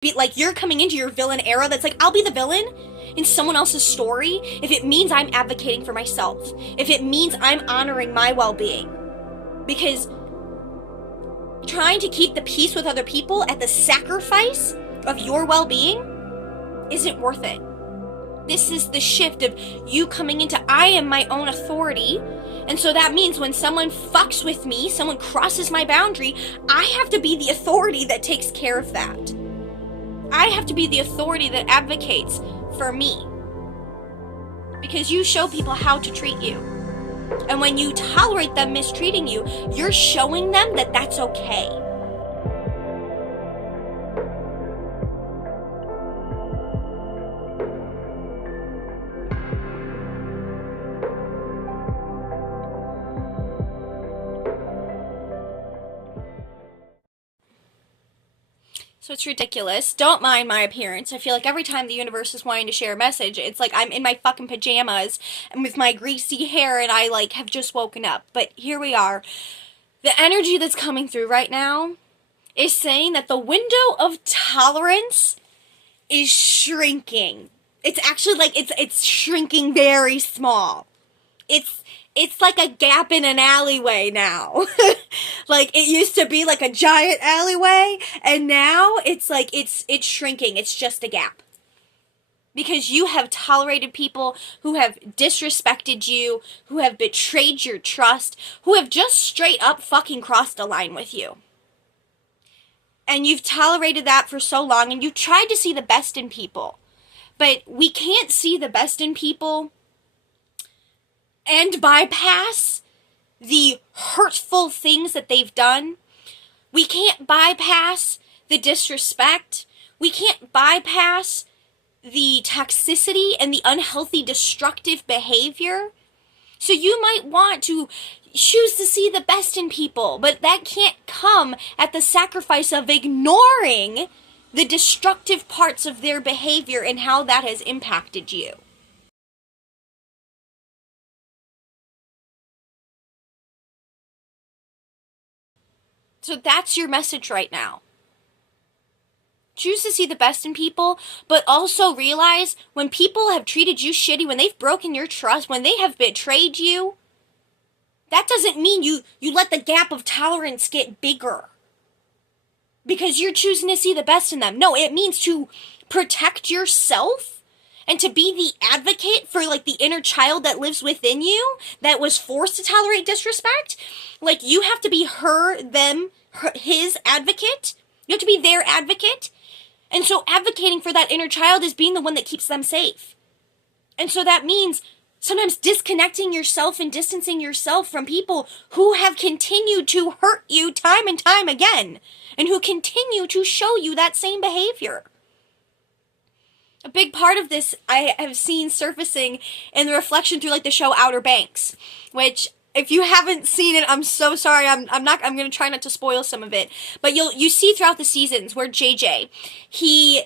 be like, you're coming into your villain era that's like, I'll be the villain in someone else's story if it means I'm advocating for myself, if it means I'm honoring my well-being. Because trying to keep the peace with other people at the sacrifice of your well-being isn't worth it. This is the shift of you coming into, I am my own authority, and so that means when someone fucks with me, someone crosses my boundary, I have to be the authority that takes care of that. I have to be the authority that advocates for me. Because you show people how to treat you. And when you tolerate them mistreating you, you're showing them that that's okay. So it's ridiculous. Don't mind my appearance. I feel like every time the universe is wanting to share a message, it's like I'm in my fucking pajamas and with my greasy hair and I like have just woken up. But here we are. The energy that's coming through right now is saying that the window of tolerance is shrinking. It's actually like it's shrinking very small. It's like a gap in an alleyway now. Like, it used to be like a giant alleyway, and now it's like, it's shrinking. It's just a gap. Because you have tolerated people who have disrespected you, who have betrayed your trust, who have just straight up fucking crossed a line with you. And you've tolerated that for so long, and you've tried to see the best in people. But we can't see the best in people and bypass the hurtful things that they've done. We can't bypass the disrespect. We can't bypass the toxicity and the unhealthy, destructive behavior. So you might want to choose to see the best in people, but that can't come at the sacrifice of ignoring the destructive parts of their behavior and how that has impacted you. So that's your message right now. Choose to see the best in people, but also realize when people have treated you shitty, when they've broken your trust, when they have betrayed you, that doesn't mean you let the gap of tolerance get bigger because you're choosing to see the best in them. No, it means to protect yourself and to be the advocate for like the inner child that lives within you that was forced to tolerate disrespect. Like, you have to be his advocate. You have to be their advocate. And so advocating for that inner child is being the one that keeps them safe. And so that means sometimes disconnecting yourself and distancing yourself from people who have continued to hurt you time and time again, and who continue to show you that same behavior. A big part of this I have seen surfacing in the reflection through like the show Outer Banks, which if you haven't seen it, I'm so sorry. I'm going to try not to spoil some of it. But you see throughout the seasons where JJ, he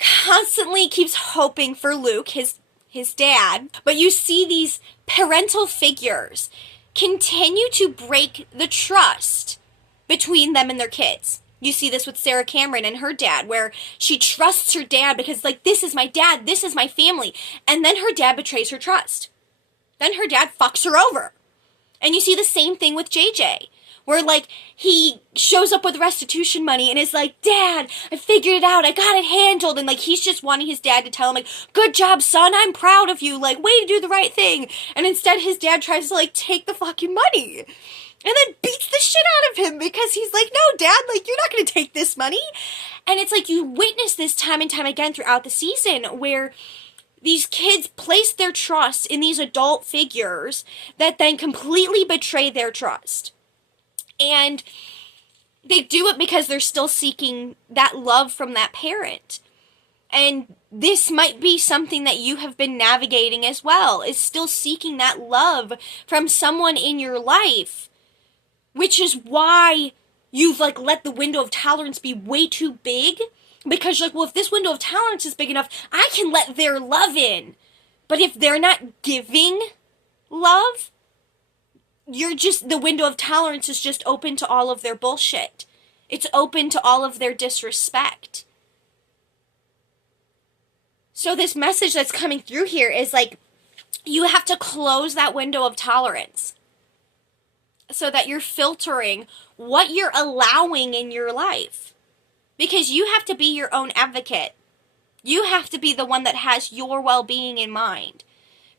constantly keeps hoping for Luke, his dad, but you see these parental figures continue to break the trust between them and their kids. You see this with Sarah Cameron and her dad, where she trusts her dad because, like, this is my dad, this is my family. And then her dad betrays her trust. Then her dad fucks her over. And you see the same thing with JJ, where, like, he shows up with restitution money and is like, Dad, I figured it out, I got it handled. And, like, he's just wanting his dad to tell him, like, good job, son, I'm proud of you, like, way to do the right thing. And instead his dad tries to, like, take the fucking money. And then beats the shit out of him because he's like, no, Dad, like, you're not going to take this money. And it's like you witness this time and time again throughout the season where these kids place their trust in these adult figures that then completely betray their trust. And they do it because they're still seeking that love from that parent. And this might be something that you have been navigating as well, is still seeking that love from someone in your life. Which is why you've, like, let the window of tolerance be way too big. Because you're like, well, if this window of tolerance is big enough, I can let their love in. But if they're not giving love, the window of tolerance is just open to all of their bullshit. It's open to all of their disrespect. So this message that's coming through here is like, you have to close that window of tolerance so that you're filtering what you're allowing in your life. Because you have to be your own advocate. You have to be the one that has your well-being in mind.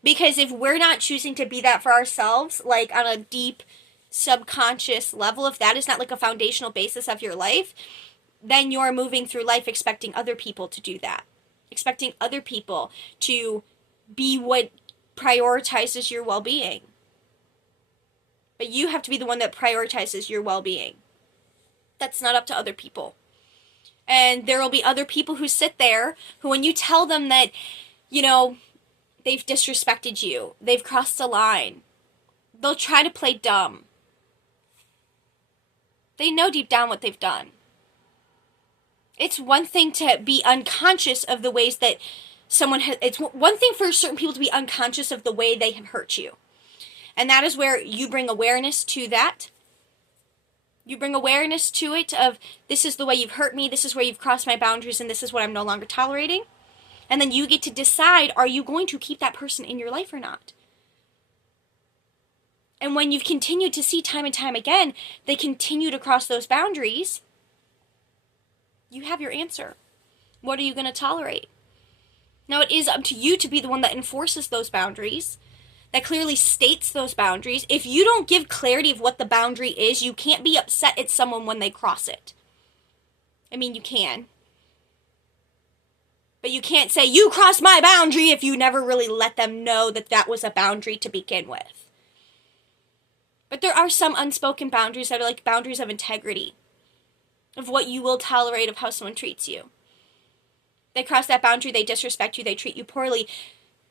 Because if we're not choosing to be that for ourselves, like on a deep subconscious level, if that is not like a foundational basis of your life, then you're moving through life expecting other people to do that. Expecting other people to be what prioritizes your well-being. But you have to be the one that prioritizes your well-being. That's not up to other people. And there will be other people who sit there who, when you tell them that, you know, they've disrespected you, they've crossed a line, they'll try to play dumb. They know deep down what they've done. It's one thing to be unconscious of the ways that someone has, it's one thing for certain people to be unconscious of the way they have hurt you. And that is where you bring awareness to that. You bring awareness to it of, this is the way you've hurt me, this is where you've crossed my boundaries, and this is what I'm no longer tolerating. And then you get to decide, are you going to keep that person in your life or not? And when you've continued to see time and time again, they continue to cross those boundaries, you have your answer. What are you going to tolerate? Now it is up to you to be the one that enforces those boundaries, that clearly states those boundaries. If you don't give clarity of what the boundary is, you can't be upset at someone when they cross it. I mean, you can. But you can't say, you crossed my boundary, if you never really let them know that that was a boundary to begin with. But there are some unspoken boundaries that are like boundaries of integrity, of what you will tolerate, of how someone treats you. They cross that boundary, they disrespect you, they treat you poorly.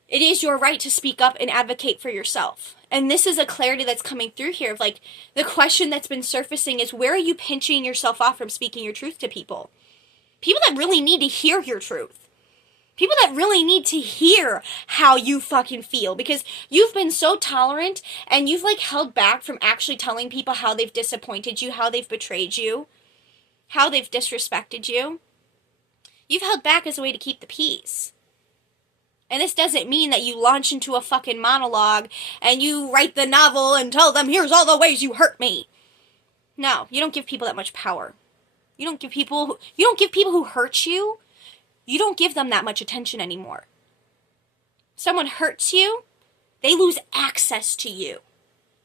It is your right to speak up and advocate for yourself. And this is a clarity that's coming through here of like, the question that's been surfacing is, where are you pinching yourself off from speaking your truth to people? People that really need to hear your truth. People that really need to hear how you fucking feel, because you've been so tolerant and you've like held back from actually telling people how they've disappointed you, how they've betrayed you, how they've disrespected you. You've held back as a way to keep the peace. And this doesn't mean that you launch into a fucking monologue and you write the novel and tell them, here's all the ways you hurt me. No, you don't give people that much power. You don't give people who hurt you, you don't give them that much attention anymore. Someone hurts you, they lose access to you.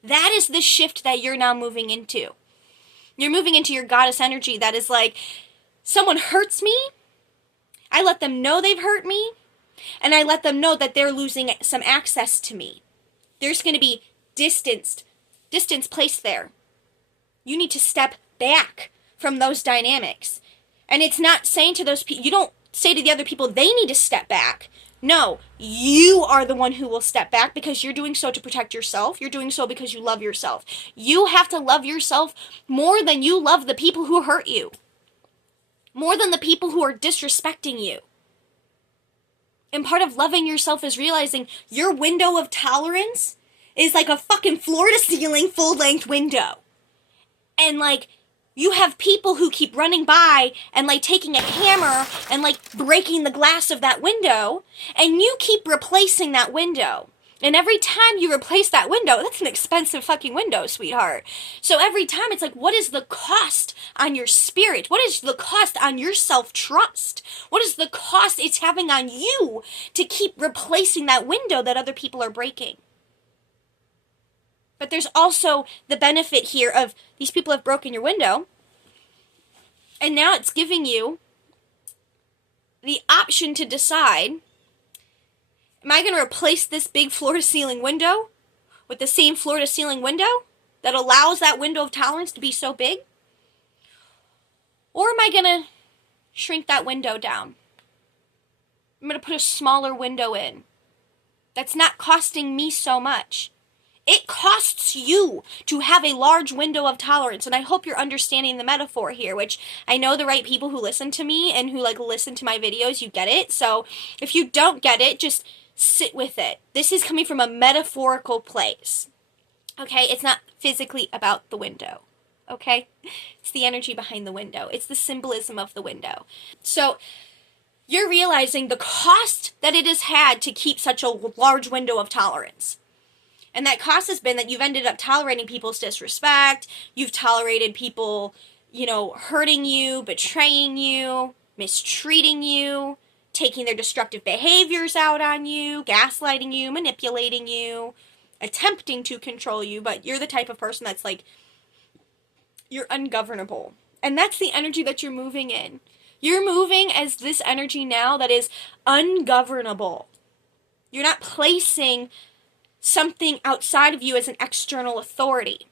That is the shift that you're now moving into. You're moving into your goddess energy that is like, someone hurts me, I let them know they've hurt me, and I let them know that they're losing some access to me. There's going to be distance placed there. You need to step back from those dynamics. And it's not saying to those people, you don't say to the other people, they need to step back. No, you are the one who will step back because you're doing so to protect yourself. You're doing so because you love yourself. You have to love yourself more than you love the people who hurt you. More than the people who are disrespecting you. And part of loving yourself is realizing your window of tolerance is like a fucking floor-to-ceiling, full-length window. And, like, you have people who keep running by and, like, taking a hammer and, like, breaking the glass of that window, and you keep replacing that window. And every time you replace that window, that's an expensive fucking window, sweetheart. So every time it's like, what is the cost on your spirit? What is the cost on your self-trust? What is the cost it's having on you to keep replacing that window that other people are breaking? But there's also the benefit here of these people have broken your window, and now it's giving you the option to decide, am I going to replace this big floor-to-ceiling window with the same floor-to-ceiling window that allows that window of tolerance to be so big? Or am I going to shrink that window down? I'm going to put a smaller window in that's not costing me so much. It costs you to have a large window of tolerance, and I hope you're understanding the metaphor here, which I know the right people who listen to me and who like listen to my videos, you get it. So if you don't get it, just sit with it. This is coming from a metaphorical place. Okay? It's not physically about the window. Okay? It's the energy behind the window. It's the symbolism of the window. So you're realizing the cost that it has had to keep such a large window of tolerance. And that cost has been that you've ended up tolerating people's disrespect, you've tolerated people, hurting you, betraying you, mistreating you, taking their destructive behaviors out on you, gaslighting you, manipulating you, attempting to control you, but you're the type of person that's like, you're ungovernable. And that's the energy that you're moving in. You're moving as this energy now that is ungovernable. You're not placing something outside of you as an external authority.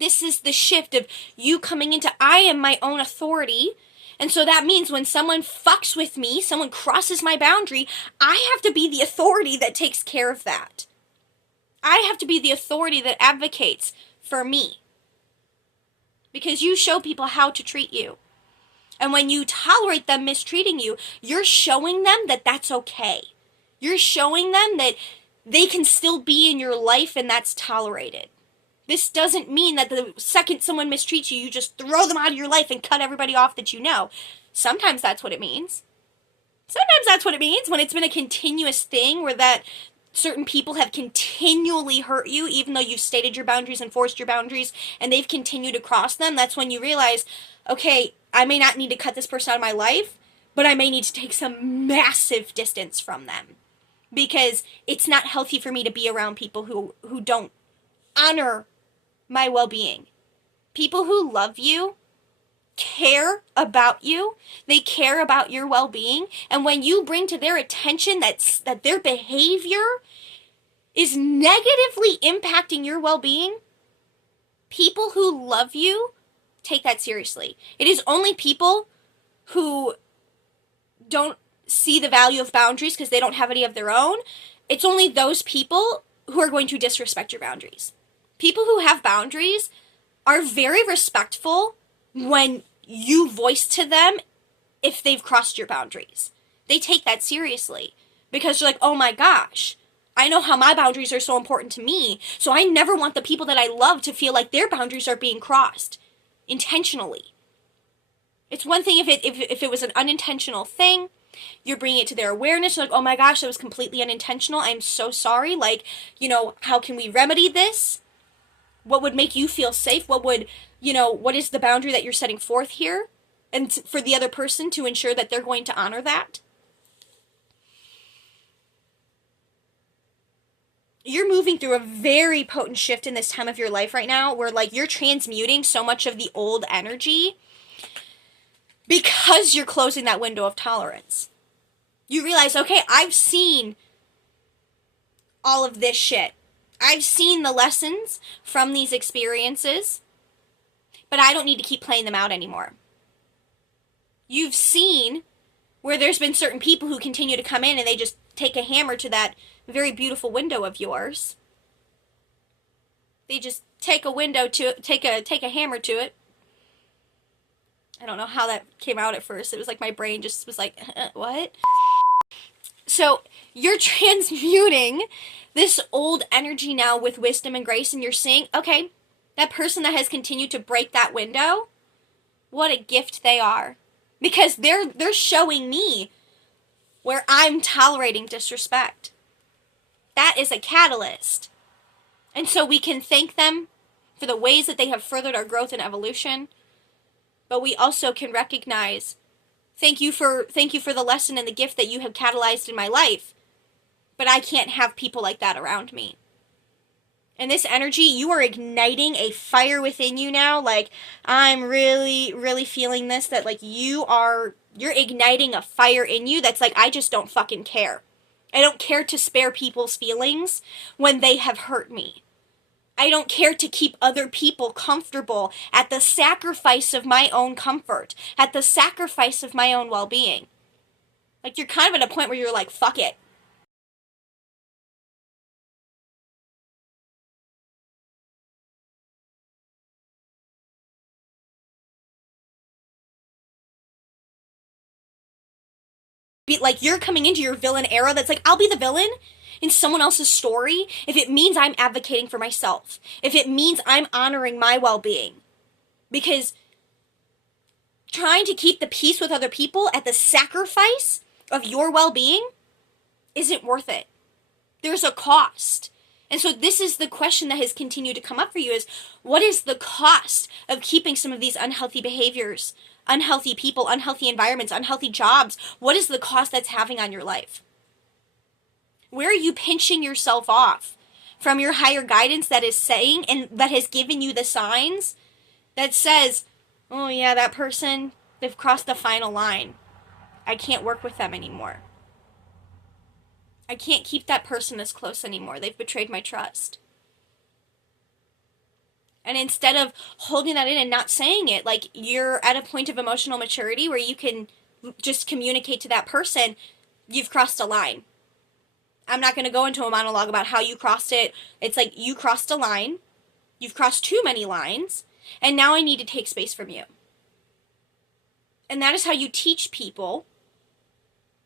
This is the shift of you coming into, I am my own authority. And so that means when someone fucks with me, someone crosses my boundary, I have to be the authority that takes care of that. I have to be the authority that advocates for me. Because you show people how to treat you. And when you tolerate them mistreating you, you're showing them that that's okay. You're showing them that they can still be in your life and that's tolerated. This doesn't mean that the second someone mistreats you, you just throw them out of your life and cut everybody off that you know. Sometimes that's what it means. Sometimes that's what it means when it's been a continuous thing where that certain people have continually hurt you, even though you've stated your boundaries, enforced your boundaries, and they've continued to cross them. That's when you realize, okay, I may not need to cut this person out of my life, but I may need to take some massive distance from them. Because it's not healthy for me to be around people who don't honor my well-being. People who love you, care about you, they care about your well-being, and when you bring to their attention that their behavior is negatively impacting your well-being, people who love you take that seriously. It is only people who don't see the value of boundaries because they don't have any of their own. It's only those people who are going to disrespect your boundaries. People who have boundaries are very respectful when you voice to them if they've crossed your boundaries. They take that seriously because they're like, oh my gosh, I know how my boundaries are so important to me, so I never want the people that I love to feel like their boundaries are being crossed intentionally. It's one thing if it was an unintentional thing, you're bringing it to their awareness, you're like, oh my gosh, that was completely unintentional, I'm so sorry, like, how can we remedy this? What would make you feel safe? What is the boundary that you're setting forth here? And for the other person to ensure that they're going to honor that. You're moving through a very potent shift in this time of your life right now where like you're transmuting so much of the old energy because you're closing that window of tolerance. You realize, okay, I've seen all of this shit. I've seen the lessons from these experiences, but I don't need to keep playing them out anymore. You've seen where there's been certain people who continue to come in and they just take a hammer to that very beautiful window of yours. They just take a hammer to it. I don't know how that came out at first. It was like my brain just was like, what? So you're transmuting this old energy now with wisdom and grace, and you're saying, okay, that person that has continued to break that window, what a gift they are. Because they're showing me where I'm tolerating disrespect. That is a catalyst. And so we can thank them for the ways that they have furthered our growth and evolution. But we also can recognize, thank you for the lesson and the gift that you have catalyzed in my life. But I can't have people like that around me. And this energy, you are igniting a fire within you now. Like, I'm really, really feeling this, that like you're igniting a fire in you that's like, I just don't fucking care. I don't care to spare people's feelings when they have hurt me. I don't care to keep other people comfortable at the sacrifice of my own comfort, at the sacrifice of my own well-being. Like, you're kind of at a point where you're like, fuck it. Like, you're coming into your villain era that's like, I'll be the villain in someone else's story if it means I'm advocating for myself, if it means I'm honoring my well-being. Because trying to keep the peace with other people at the sacrifice of your well-being isn't worth it. There's a cost. And so this is the question that has continued to come up for you is, what is the cost of keeping some of these unhealthy behaviors, unhealthy people, unhealthy environments, unhealthy jobs? What is the cost that's having on your life? Where are you pinching yourself off from your higher guidance that is saying and that has given you the signs that says, oh yeah, that person, they've crossed the final line. I can't work with them anymore. I can't keep that person as close anymore. They've betrayed my trust. And instead of holding that in and not saying it, like you're at a point of emotional maturity where you can just communicate to that person, you've crossed a line. I'm not going to go into a monologue about how you crossed it. It's like you crossed a line. You've crossed too many lines. And now I need to take space from you. And that is how you teach people.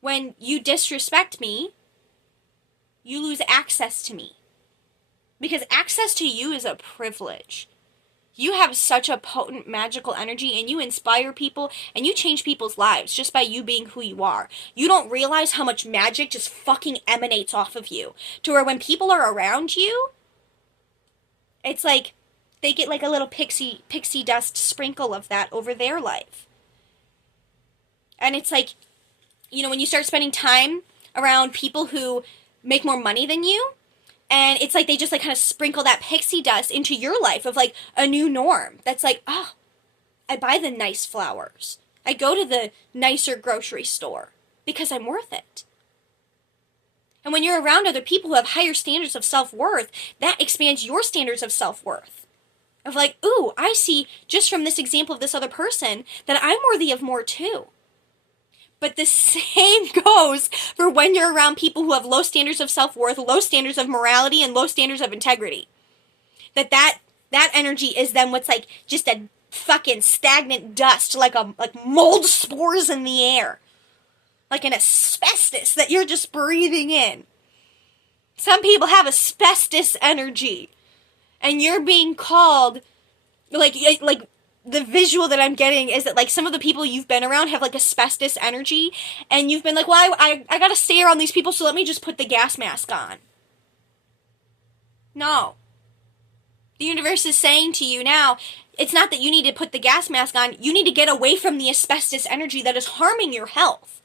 When you disrespect me, you lose access to me. Because access to you is a privilege. You have such a potent magical energy and you inspire people and you change people's lives just by you being who you are. You don't realize how much magic just fucking emanates off of you. To where when people are around you, it's like they get like a little pixie dust sprinkle of that over their life. And it's like, you know, when you start spending time around people who make more money than you, and it's like they just like kind of sprinkle that pixie dust into your life of like a new norm. That's like, oh, I buy the nice flowers. I go to the nicer grocery store because I'm worth it. And when you're around other people who have higher standards of self-worth, that expands your standards of self-worth. Of like, ooh, I see just from this example of this other person that I'm worthy of more too. But the same goes for when you're around people who have low standards of self-worth, low standards of morality, and low standards of integrity. That energy is then what's like just a fucking stagnant dust, like mold spores in the air. Like an asbestos that you're just breathing in. Some people have asbestos energy. And you're being called, like the visual that I'm getting is that like some of the people you've been around have like asbestos energy, and you've been like, well, I gotta stay around these people, so let me just put the gas mask on. No. The universe is saying to you now, it's not that you need to put the gas mask on, you need to get away from the asbestos energy that is harming your health.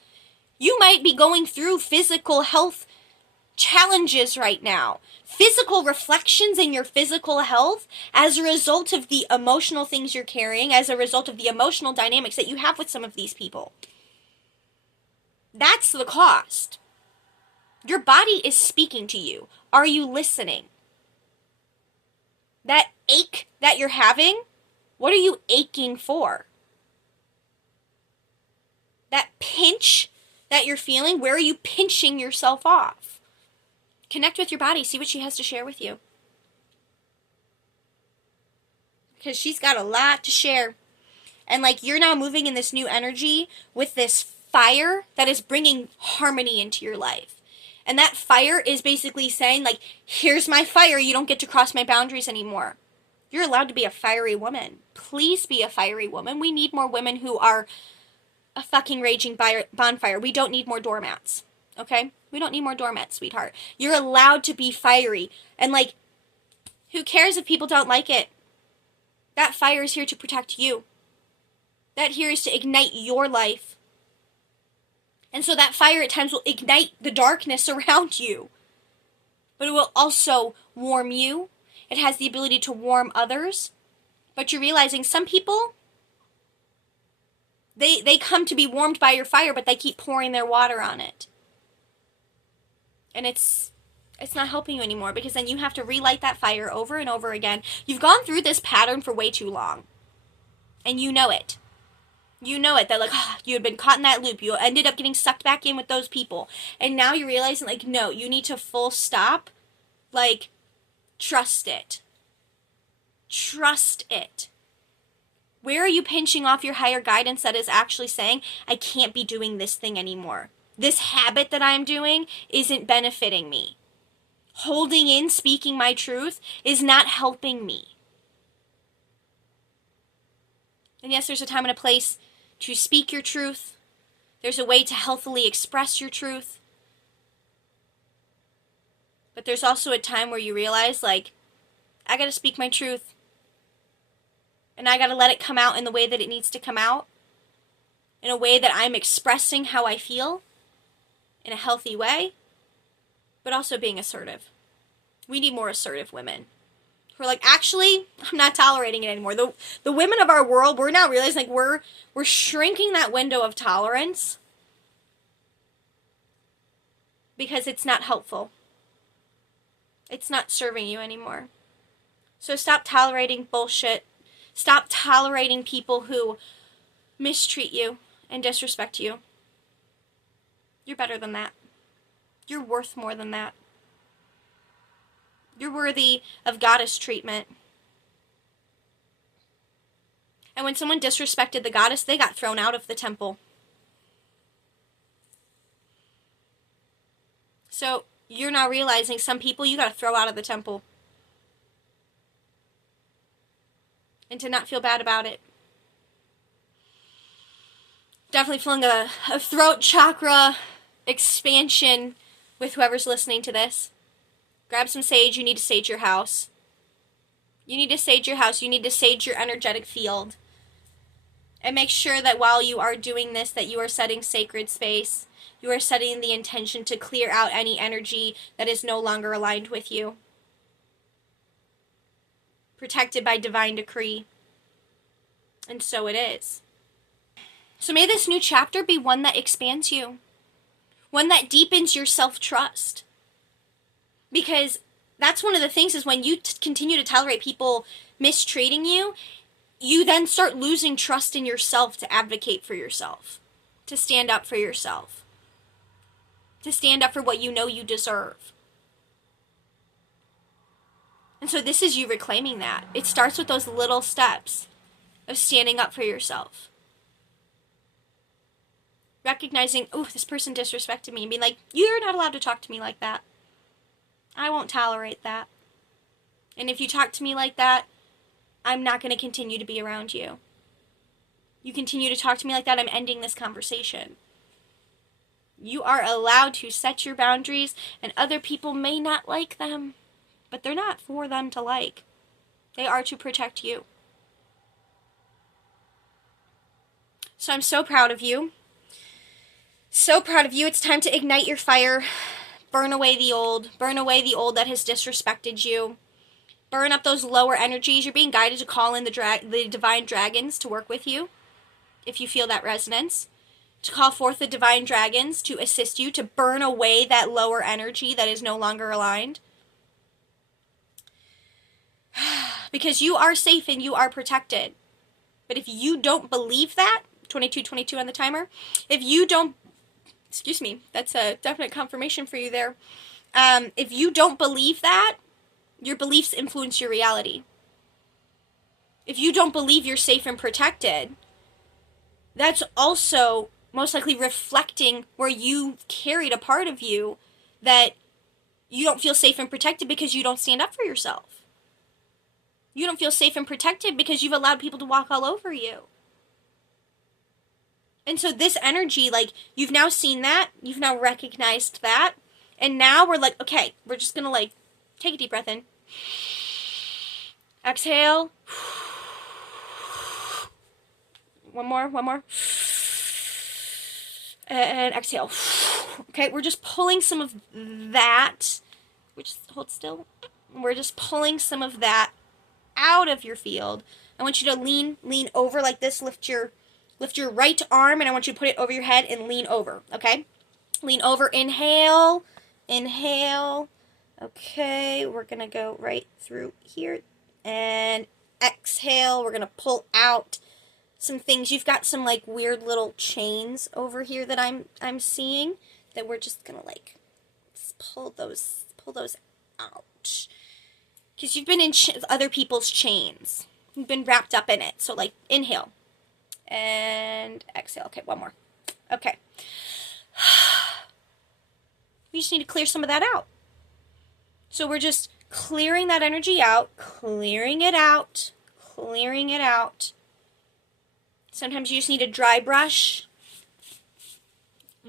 You might be going through physical health challenges right now. Physical reflections in your physical health as a result of the emotional things you're carrying, as a result of the emotional dynamics that you have with some of these people. That's the cost. Your body is speaking to you. Are you listening? That ache that you're having, what are you aching for? That pinch that you're feeling, where are you pinching yourself off? Connect with your body. See what she has to share with you. Because she's got a lot to share. And like you're now moving in this new energy with this fire that is bringing harmony into your life. And that fire is basically saying like, here's my fire. You don't get to cross my boundaries anymore. You're allowed to be a fiery woman. Please be a fiery woman. We need more women who are a fucking raging bonfire. We don't need more doormats. Okay? We don't need more doormats, sweetheart. You're allowed to be fiery. And like, who cares if people don't like it? That fire is here to protect you. That here is to ignite your life. And so that fire at times will ignite the darkness around you. But it will also warm you. It has the ability to warm others. But you're realizing some people, they come to be warmed by your fire, but they keep pouring their water on it. And it's not helping you anymore, because then you have to relight that fire over and over again. You've gone through this pattern for way too long. And you know it. You know it, that like, you had been caught in that loop. You ended up getting sucked back in with those people. And now you're realizing like, no, you need to full stop. Like, trust it. Trust it. Where are you pinching off your higher guidance that is actually saying, I can't be doing this thing anymore? This habit that I'm doing isn't benefiting me. Holding in, speaking my truth is not helping me. And yes, there's a time and a place to speak your truth. There's a way to healthily express your truth. But there's also a time where you realize, like, I gotta speak my truth. And I gotta let it come out in the way that it needs to come out. In a way that I'm expressing how I feel. In a healthy way. But also being assertive. We need more assertive women. Who are like, actually, I'm not tolerating it anymore. The women of our world, we're now realizing, like, we're shrinking that window of tolerance. Because it's not helpful. It's not serving you anymore. So stop tolerating bullshit. Stop tolerating people who mistreat you and disrespect you. You're better than that. You're worth more than that. You're worthy of goddess treatment. And when someone disrespected the goddess, they got thrown out of the temple. So you're now realizing some people you gotta throw out of the temple. And to not feel bad about it. Definitely feeling a throat chakra expansion with whoever's listening to this. Grab some sage. You need to sage your house. You need to sage your house. You need to sage your energetic field. And make sure that while you are doing this, that you are setting sacred space. You are setting the intention to clear out any energy that is no longer aligned with you. Protected by divine decree. And so it is. So may this new chapter be one that expands you. One that deepens your self-trust. Because that's one of the things is when you continue to tolerate people mistreating you, you then start losing trust in yourself to advocate for yourself. To stand up for yourself. To stand up for what you know you deserve. And so this is you reclaiming that. It starts with those little steps of standing up for yourself. Recognizing, oh, this person disrespected me, and being like, you're not allowed to talk to me like that. I won't tolerate that. And if you talk to me like that, I'm not going to continue to be around you. You continue to talk to me like that, I'm ending this conversation. You are allowed to set your boundaries, and other people may not like them, but they're not for them to like. They are to protect you. So I'm so proud of you. So proud of you. It's time to ignite your fire. Burn away the old. Burn away the old that has disrespected you. Burn up those lower energies. You're being guided to call in the divine dragons to work with you. If you feel that resonance. To call forth the divine dragons to assist you to burn away that lower energy that is no longer aligned. Because you are safe and you are protected. But if you don't believe that, 2222 on the timer, if you don't, excuse me, that's a definite confirmation for you there. If you don't believe that, your beliefs influence your reality. If you don't believe you're safe and protected, that's also most likely reflecting where you carried a part of you that you don't feel safe and protected because you don't stand up for yourself. You don't feel safe and protected because you've allowed people to walk all over you. And so this energy, like, you've now seen that, you've now recognized that, and now we're like, okay, we're just gonna, like, take a deep breath in. Exhale. One more. And exhale. Okay, we're just pulling some of that, which, hold still. We're just pulling some of that out of your field. I want you to lean over like this, lift your right arm, and I want you to put it over your head and lean over, okay? Lean over, inhale. Okay, we're gonna go right through here, and exhale. We're gonna pull out some things. You've got some like weird little chains over here that I'm seeing that we're just gonna like pull those out. Because you've been in other people's chains. You've been wrapped up in it. So like inhale and exhale. Okay, one more. Okay. We just need to clear some of that out. So we're just clearing that energy out, clearing it out. Sometimes you just need a dry brush.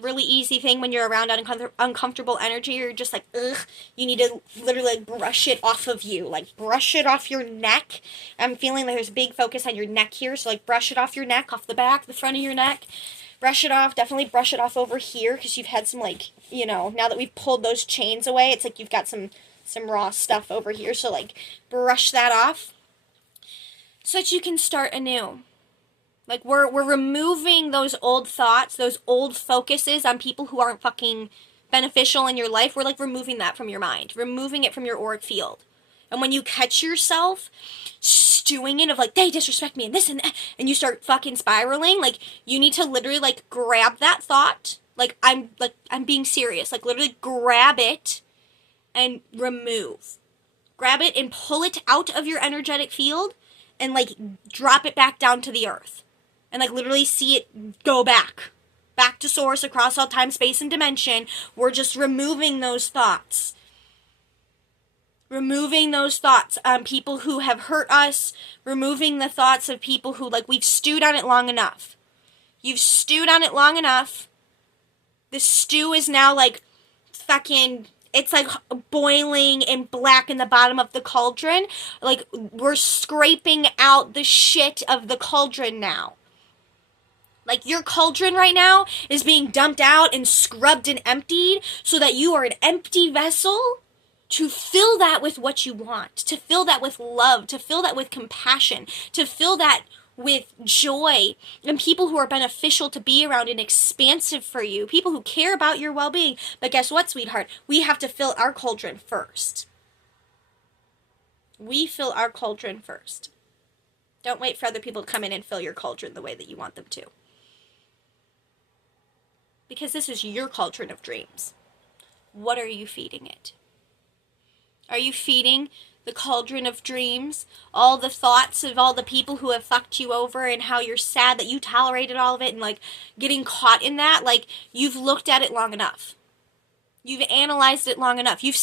Really easy thing when you're around uncomfortable energy. You're just like, ugh. You need to literally like brush it off of you. Like, brush it off your neck. I'm feeling like there's a big focus on your neck here. So, like, brush it off your neck, off the back, the front of your neck. Brush it off. Definitely brush it off over here because you've had some, like, you know, now that we've pulled those chains away, it's like you've got some raw stuff over here. So, like, brush that off so that you can start anew. Like, we're removing those old thoughts, those old focuses on people who aren't fucking beneficial in your life. We're, like, removing that from your mind. Removing it from your auric field. And when you catch yourself stewing in of, like, they disrespect me and this and that, and you start fucking spiraling, like, you need to literally, like, grab that thought. Like, I'm being serious. Like, literally grab it and remove. Grab it and pull it out of your energetic field and, like, drop it back down to the earth. And, like, literally see it go back to source across all time, space, and dimension. We're just removing those thoughts. Removing those thoughts on people who have hurt us. Removing the thoughts of people who, like, we've stewed on it long enough. You've stewed on it long enough. The stew is now, like, fucking... It's like boiling and black in the bottom of the cauldron. Like, we're scraping out the shit of the cauldron now. Like, your cauldron right now is being dumped out and scrubbed and emptied so that you are an empty vessel to fill that with what you want, to fill that with love, to fill that with compassion, to fill that with joy and people who are beneficial to be around and expansive for you, people who care about your well-being. But guess what, sweetheart? We have to fill our cauldron first. We fill our cauldron first. Don't wait for other people to come in and fill your cauldron the way that you want them to. Because this is your cauldron of dreams. What are you feeding it? Are you feeding the cauldron of dreams, all the thoughts of all the people who have fucked you over and how you're sad that you tolerated all of it and, like, getting caught in that? Like, you've looked at it long enough. You've analyzed it long enough. You've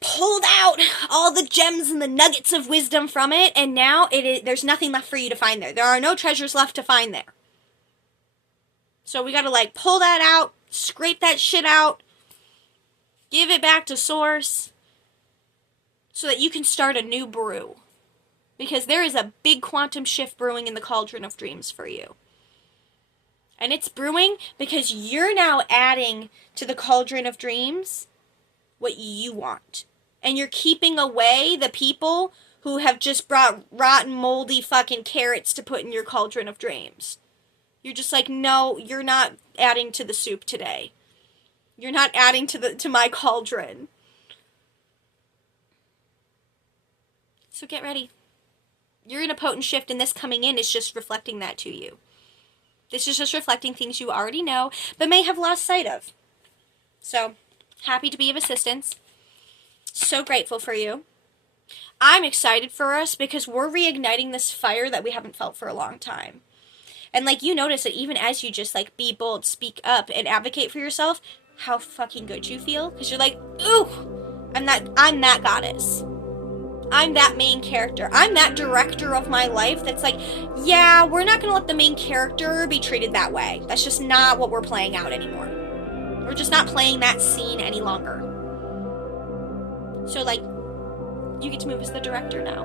pulled out all the gems and the nuggets of wisdom from it, and now there's nothing left for you to find there. There are no treasures left to find there. So we gotta, like, pull that out, scrape that shit out, give it back to source, so that you can start a new brew. Because there is a big quantum shift brewing in the cauldron of dreams for you. And it's brewing because you're now adding to the cauldron of dreams what you want. And you're keeping away the people who have just brought rotten, moldy fucking carrots to put in your cauldron of dreams. You're just like, no, you're not adding to the soup today. You're not adding to my cauldron. So get ready. You're in a potent shift, and this coming in is just reflecting that to you. This is just reflecting things you already know, but may have lost sight of. So, happy to be of assistance. So grateful for you. I'm excited for us because we're reigniting this fire that we haven't felt for a long time. And, like, you notice that even as you just, like, be bold, speak up, and advocate for yourself, how fucking good you feel. Because you're like, ooh, I'm that goddess. I'm that main character. I'm that director of my life that's like, yeah, we're not going to let the main character be treated that way. That's just not what we're playing out anymore. We're just not playing that scene any longer. So, like, you get to move as the director now.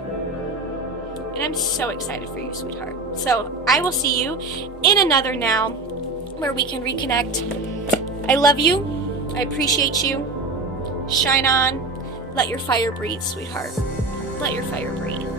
And I'm so excited for you, sweetheart. So, I will see you in another now where we can reconnect. I love you. I appreciate you. Shine on. Let your fire breathe, sweetheart. Let your fire breathe.